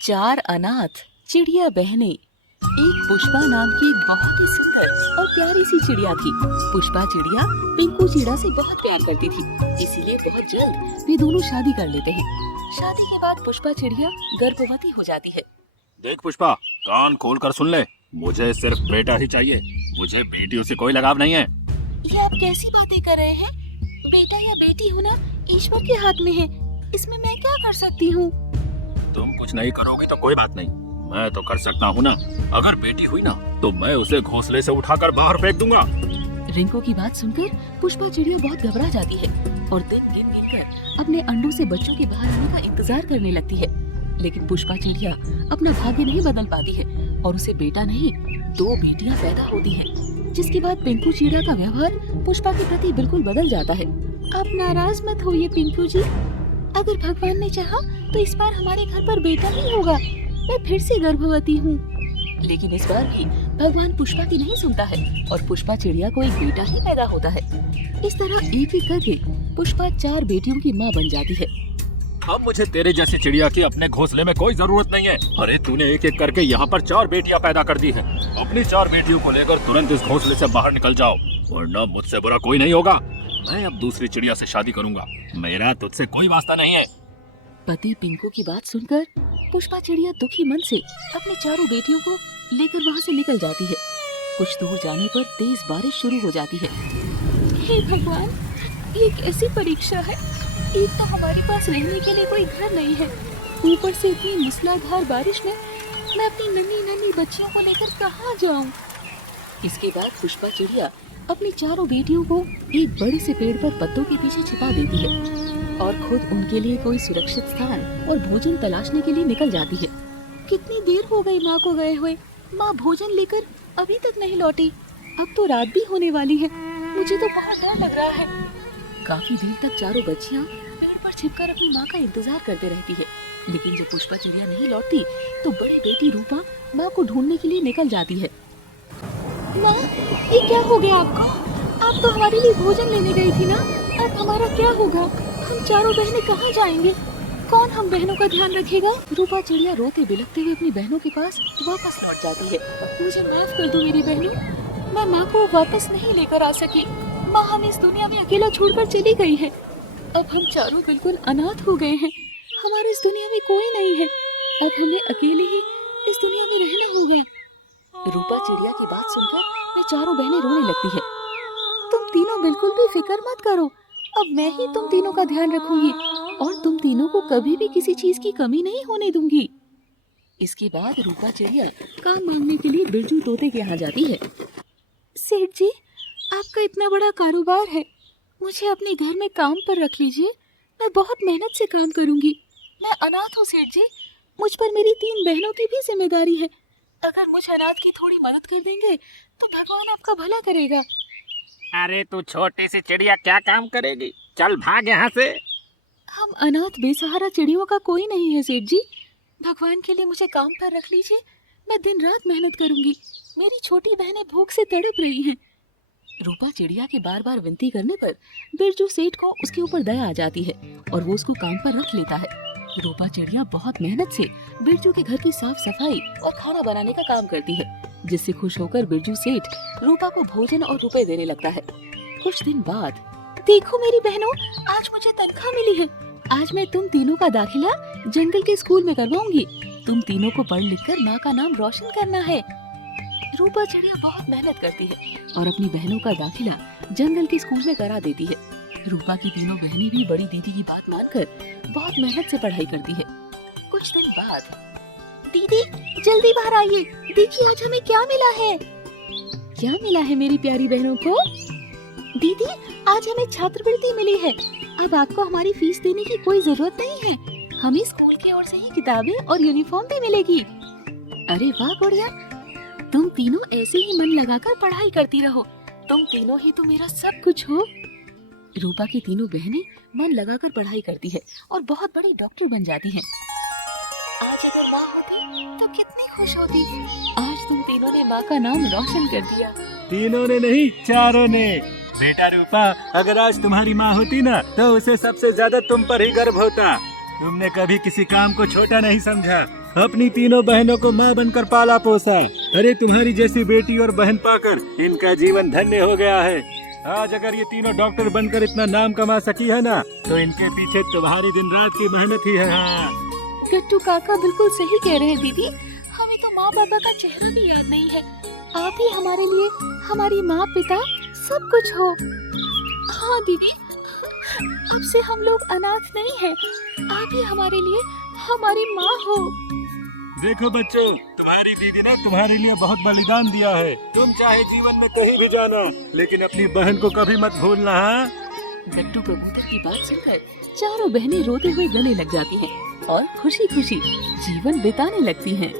चार अनाथ चिड़िया बहनें। एक पुष्पा नाम की एक बहुत ही सुंदर और प्यारी सी चिड़िया थी। पुष्पा चिड़िया पिंकू चिड़िया से बहुत प्यार करती थी, इसीलिए बहुत जल्द वे दोनों शादी कर लेते हैं। शादी के बाद पुष्पा चिड़िया गर्भवती हो जाती है। देख पुष्पा, कान खोल कर सुन ले, मुझे सिर्फ बेटा ही चाहिए, मुझे बेटियों से कोई लगाव नहीं है। ये आप कैसी बातें कर रहे हैं? बेटा या बेटी होना ईश्वर के हाथ में है, इसमें मैं क्या कर सकती हूँ? तुम कुछ नहीं करोगी तो कोई बात नहीं, मैं तो कर सकता हूँ ना। अगर बेटी हुई ना तो मैं उसे घोंसले से उठाकर बाहर फेंक दूंगा। रिंकू की बात सुनकर पुष्पा चिड़िया बहुत घबरा जाती है और दिन गिन गिन कर अपने अंडों से बच्चों के बाहर आने का इंतजार करने लगती है। लेकिन पुष्पा चिड़िया अपना भाग्य नहीं बदल पाती है और उसे बेटा नहीं, दो बेटियां पैदा होती हैं। जिसके बाद पिंकू चिड़िया का व्यवहार पुष्पा के प्रति बिल्कुल बदल जाता है। आप नाराज मत होइए पिंकू जी, अगर भगवान ने चाहा तो इस बार हमारे घर पर बेटा ही होगा। मैं फिर से गर्भवती हूँ। लेकिन इस बार भी भगवान पुष्पा की नहीं सुनता है और पुष्पा चिड़िया को एक बेटा ही पैदा होता है। इस तरह एक एक करके पुष्पा चार बेटियों की माँ बन जाती है। अब मुझे तेरे जैसी चिड़िया की अपने घोंसले में कोई जरूरत नहीं है। अरे तूने एक एक करके यहाँ पर चार बेटियाँ पैदा कर दी है। अपनी चार बेटियों को लेकर तुरंत इस घोंसले से बाहर निकल जाओ, वरना मुझसे बुरा कोई नहीं होगा। मैं अब दूसरी चिड़िया से शादी करूंगा, मेरा तुझसे कोई वास्ता नहीं है। पति पिंकू की बात सुनकर पुष्पा चिड़िया दुखी मन से अपनी चारों बेटियों को लेकर वहाँ से निकल जाती है। कुछ दूर जाने पर तेज बारिश शुरू हो जाती है। हे भगवान, ये कैसी परीक्षा है? एक तो हमारे पास रहने के लिए कोई घर नहीं है, ऊपर से इतनी मूसलाधार बारिश में मैं अपनी नन्ही नन्ही बच्चियों को लेकर कहाँ जाऊँ? इसके बाद पुष्पा चिड़िया अपनी चारों बेटियों को एक बड़े से पेड़ पर पत्तों के पीछे छिपा देती है और खुद उनके लिए कोई सुरक्षित स्थान और भोजन तलाशने के लिए निकल जाती है। कितनी देर हो गई माँ को गए हुए, माँ भोजन लेकर अभी तक नहीं लौटी। अब तो रात भी होने वाली है, मुझे तो बहुत डर लग रहा है। काफी देर तक चारों बच्चियाँ पेड़ पर छिपकर अपनी माँ का इंतजार करते रहती है, लेकिन जब पुष्पा चिड़िया नहीं लौटती तो बड़ी बेटी रूपा माँ को ढूंढने के लिए निकल जाती है। माँ, ये क्या हो गया आपको? आप तो हमारे लिए भोजन लेने गई थी ना, अब हमारा क्या होगा? हम चारों बहनें कहाँ जाएंगे? कौन हम बहनों का ध्यान रखेगा? रूपा चिड़िया रोते बिलखते हुए अपनी बहनों के पास वापस लौट जाती है। मुझे माफ कर दो मेरी बहनों, मैं माँ को वापस नहीं लेकर आ सकी। माँ हमें इस दुनिया में अकेला छोड़कर चली गई है। अब हम चारों बिल्कुल अनाथ हो गए हैं, हमारे इस दुनिया में कोई नहीं है। अब हमें अकेले ही इस दुनिया में रहने हो गए। रूपा चिड़िया की बात सुनकर वे चारों बहनें रोने लगती है। तुम तीनों बिल्कुल भी फिक्र मत करो, अब मैं ही तुम तीनों का ध्यान रखूंगी और तुम तीनों को कभी भी किसी चीज की कमी नहीं होने दूंगी। इसके बाद रूपा चिड़िया काम मांगने के लिए बिरजू तोते के यहाँ जाती है। सेठ जी, आपका इतना बड़ा कारोबार है, मुझे अपने घर में काम पर रख लीजिए, मैं बहुत मेहनत से काम करूंगी। मैं अनाथ हूँ सेठ जी, मुझ पर मेरी 3 बहनों की भी जिम्मेदारी है। अगर मुझ अनाथ की थोड़ी मदद कर देंगे तो भगवान आपका भला करेगा। अरे तू छोटी सी चिड़िया क्या काम करेगी, चल भाग यहाँ से। हम अनाथ बेसहारा चिड़ियों का कोई नहीं है सेठ जी, भगवान के लिए मुझे काम पर रख लीजिए, मैं दिन रात मेहनत करूंगी, मेरी छोटी बहनें भूख से तड़प रही हैं। रूपा चिड़िया के बार बार विनती करने पर बिरजू सेठ को उसके ऊपर दया आ जाती है और वो उसको काम पर रख लेता है। रूपा चिड़िया बहुत मेहनत से बिरजू के घर की साफ सफाई और खाना बनाने का काम करती है, जिससे खुश होकर बिरजू सेठ रूपा को भोजन और रुपए देने लगता है। कुछ दिन बाद, देखो मेरी बहनों, आज मुझे तनख्वाह मिली है, आज मैं तुम तीनों का दाखिला जंगल के स्कूल में करवाऊंगी। तुम तीनों को पढ़ लिख कर माँ का नाम रोशन करना है। रूपा चिड़िया बहुत मेहनत करती है और अपनी बहनों का दाखिला जंगल के स्कूल में करा देती है। रूपा की तीनों बहनें भी बड़ी दीदी की बात मानकर बहुत मेहनत से पढ़ाई करती है। कुछ दिन बाद, दीदी जल्दी बाहर आइए, देखिए आज हमें क्या मिला है। क्या मिला है मेरी प्यारी बहनों को? दीदी, आज हमें छात्रवृत्ति मिली है, अब आपको हमारी फीस देने की कोई जरूरत नहीं है, हमें स्कूल की ओर से ही किताबें और यूनिफॉर्म भी मिलेगी। अरे वाह गुड़िया, तुम तीनों ऐसे ही मन लगाकर पढ़ाई करती रहो, तुम तीनों ही तो मेरा सब कुछ हो। रूपा की तीनों बहनें मन लगाकर पढ़ाई करती है और बहुत बड़ी डॉक्टर बन जाती हैं। आज अगर माँ होती तो कितनी खुश होती। आज तुम तीनों ने माँ का नाम रोशन कर दिया। तीनों ने नहीं, चारों ने। बेटा रूपा, अगर आज तुम्हारी माँ होती ना तो उसे सबसे ज्यादा तुम पर ही गर्व होता। तुमने कभी किसी काम को छोटा नहीं समझा अपनी तीनों बहनों को माँ बनकर पाला पोसा। अरे तुम्हारी जैसी बेटी और बहन पाकर इनका जीवन धन्य हो गया है। आज अगर ये तीनों डॉक्टर बनकर इतना नाम कमा सकी है ना, तो इनके पीछे तुम्हारी दिन रात की मेहनत ही है। हाँ। गट्टू काका बिल्कुल सही कह रहे हैं दीदी। हमें तो माँ पापा का चेहरा भी याद नहीं है। आप ही हमारे लिए हमारी माँ पिता सब कुछ हो। हाँ दीदी, अब से हम लोग अनाथ नहीं हैं। आप ही हमारे लिए हमारी माँ हो। देखो बच्चों, तुम्हारी दीदी ने तुम्हारे लिए बहुत बलिदान दिया है। तुम चाहे जीवन में कहीं भी जाना, लेकिन अपनी बहन को कभी मत भूलना। हाँ। गट्टू कबूतर की बात सुनकर चारों बहनें रोते हुए गले लग जाती हैं और खुशी खुशी जीवन बिताने लगती हैं।